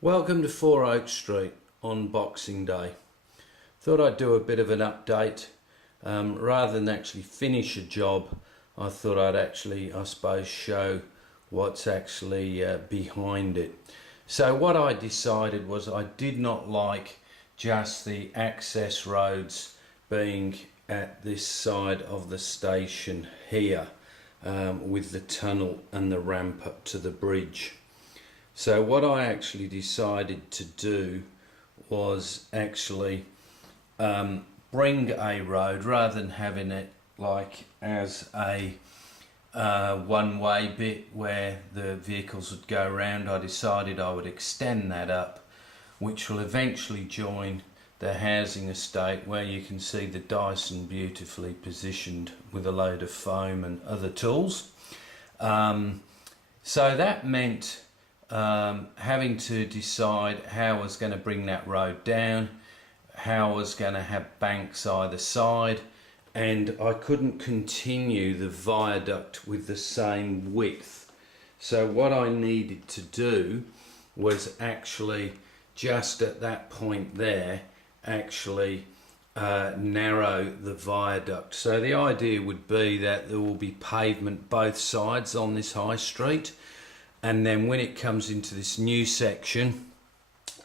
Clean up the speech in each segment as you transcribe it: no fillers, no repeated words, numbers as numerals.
Welcome to 4 Oak Street on Boxing Day. Thought I'd do a bit of an update. Rather than actually finish a job, I thought I'd actually, I suppose, show what's actually behind it. So what I decided was I did not like just the access roads being at this side of the station here, with the tunnel and the ramp up to the bridge. So what I actually decided to do was actually bring a road, rather than having it like as a one-way bit where the vehicles would go around. I decided I would extend that up, which will eventually join the housing estate, where you can see the Dyson beautifully positioned with a load of foam and other tools. So that meant having to decide how I was going to bring that road down, how I was going to have banks either side, and I couldn't continue the viaduct with the same width. So what I needed to do was actually just at that point there actually narrow the viaduct. So the idea would be that there will be pavement both sides on this high street, and then when it comes into this new section,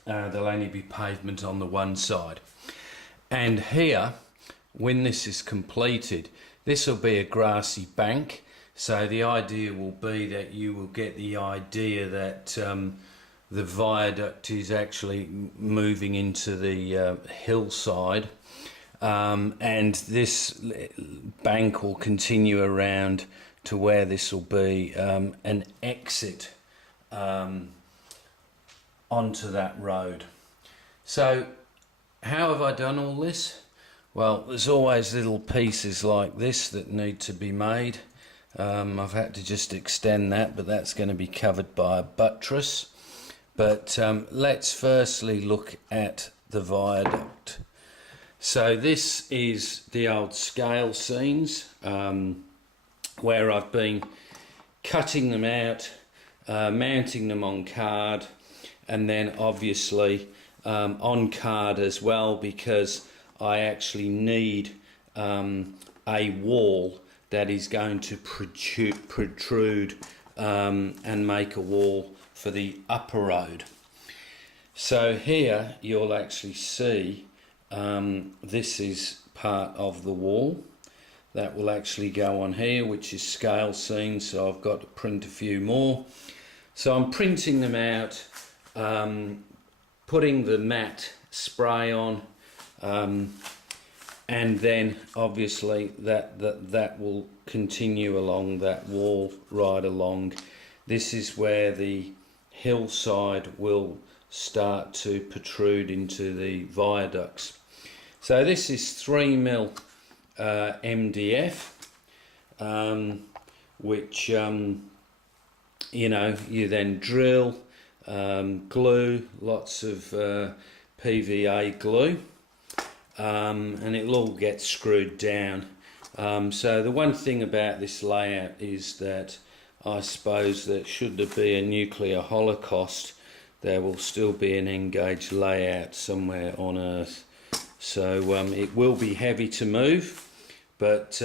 there'll only be pavement on the one side. And here, when this is completed, this will be a grassy bank. So the idea will be that you will get the idea that the viaduct is actually moving into the hillside, and this bank will continue around to where this will be an exit onto that road. So how have I done all this? Well, there's always little pieces like this that need to be made. I've had to just extend that, but that's going to be covered by a buttress. But let's firstly look at the viaduct. So this is the old scale scenes, where I've been cutting them out, mounting them on card, and then obviously on card as well, because I actually need a wall that is going to protrude and make a wall for the upper road. So here you'll actually see this is part of the wall that will actually go on here, which is scale scenes, so I've got to print a few more. So I'm printing them out, putting the matte spray on, and then obviously that will continue along that wall right along. This is where the hillside will start to protrude into the viaducts. So this is 3mm MDF, which you know, you then drill, glue, lots of PVA glue, and it'll all get screwed down. So the one thing about this layout is that I suppose that should there be a nuclear holocaust, there will still be an N-gauge layout somewhere on Earth. So it will be heavy to move, but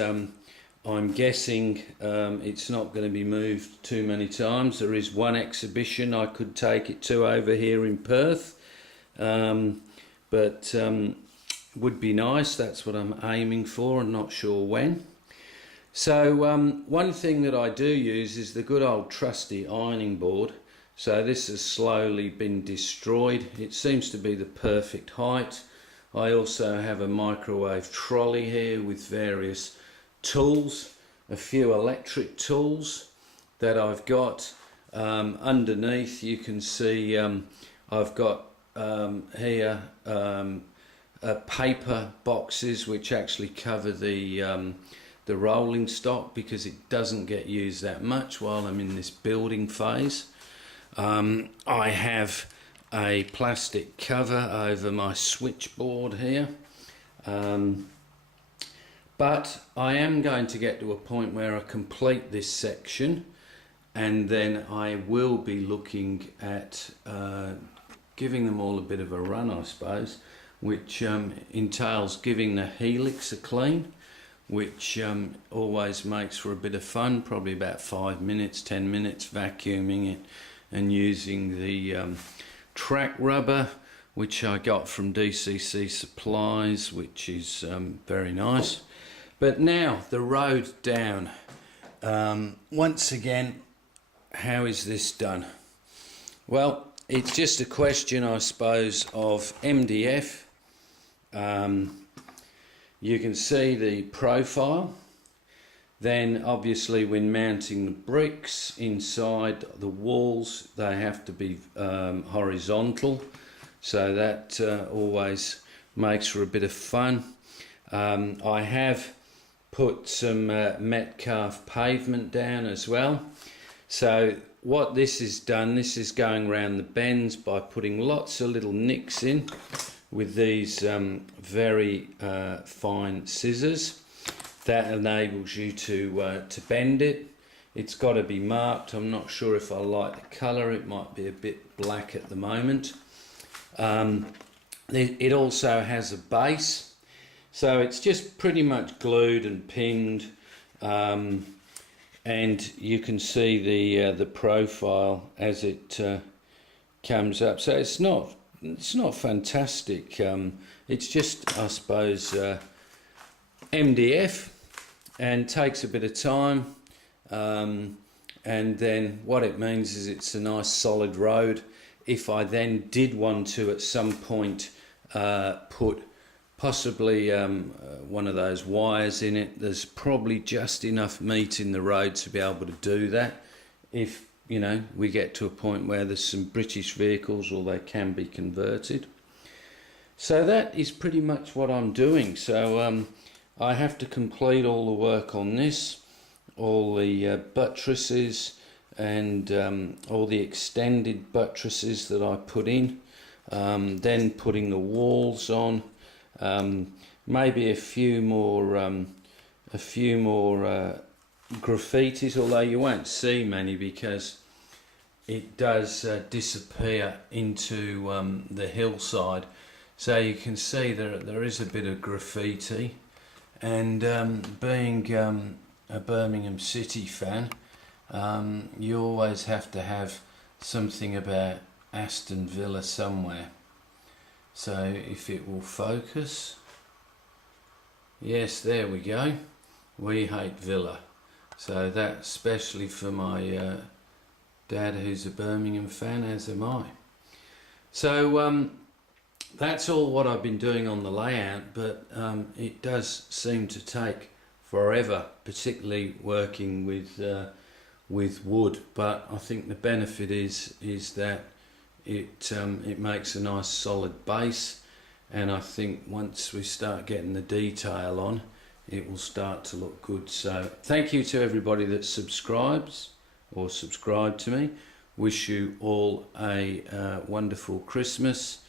I'm guessing it's not going to be moved too many times. There is one exhibition I could take it to over here in Perth, but would be nice. That's what I'm aiming for. I'm not sure when. So one thing that I do use is the good old trusty ironing board. So this has slowly been destroyed. It seems to be the perfect height. I also have a microwave trolley here with various tools, a few electric tools that I've got. Underneath you can see I've got here paper boxes which actually cover the rolling stock, because it doesn't get used that much while I'm in this building phase. I have a plastic cover over my switchboard here, but I am going to get to a point where I complete this section, and then I will be looking at giving them all a bit of a run, I suppose, which entails giving the helix a clean, which always makes for a bit of fun, probably about 5 minutes, 10 minutes, vacuuming it and using the track rubber, which I got from DCC Supplies, which is very nice. But now the road down. Once again, how is this done? Well, it's just a question, I suppose, of MDF. You can see the profile. Then obviously when mounting the bricks inside the walls, they have to be horizontal, so that always makes for a bit of fun. I have put some Metcalfe pavement down as well. So what this is done, this is going around the bends by putting lots of little nicks in with these very fine scissors. That enables you to bend it. It's got to be marked. I'm not sure if I like the colour. It might be a bit black at the moment. It also has a base, so it's just pretty much glued and pinned, and you can see the profile as it comes up. So it's not fantastic. It's just, I suppose, MDF, and takes a bit of time, and then what it means is it's a nice solid road. If I then did want to at some point put possibly one of those wires in it, there's probably just enough meat in the road to be able to do that if, you know, we get to a point where there's some British vehicles or they can be converted. So that is pretty much what I'm doing. So I have to complete all the work on this, all the buttresses and all the extended buttresses that I put in, then putting the walls on, maybe a few more graffitis, although you won't see many because it does disappear into the hillside. So you can see there is a bit of graffiti. And being a Birmingham City fan, you always have to have something about Aston Villa somewhere. So if it will focus, yes, there we go. We hate Villa. So that's especially for my dad, who's a Birmingham fan, as am I. So that's all what I've been doing on the layout, but it does seem to take forever, particularly working with wood. But I think the benefit is that it makes a nice solid base, and I think once we start getting the detail on, it will start to look good. So thank you to everybody that subscribes or subscribed to me. Wish you all a wonderful Christmas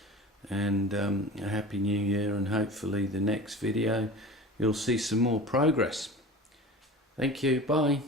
and a happy new year, and hopefully the next video you'll see some more progress. Thank you, bye.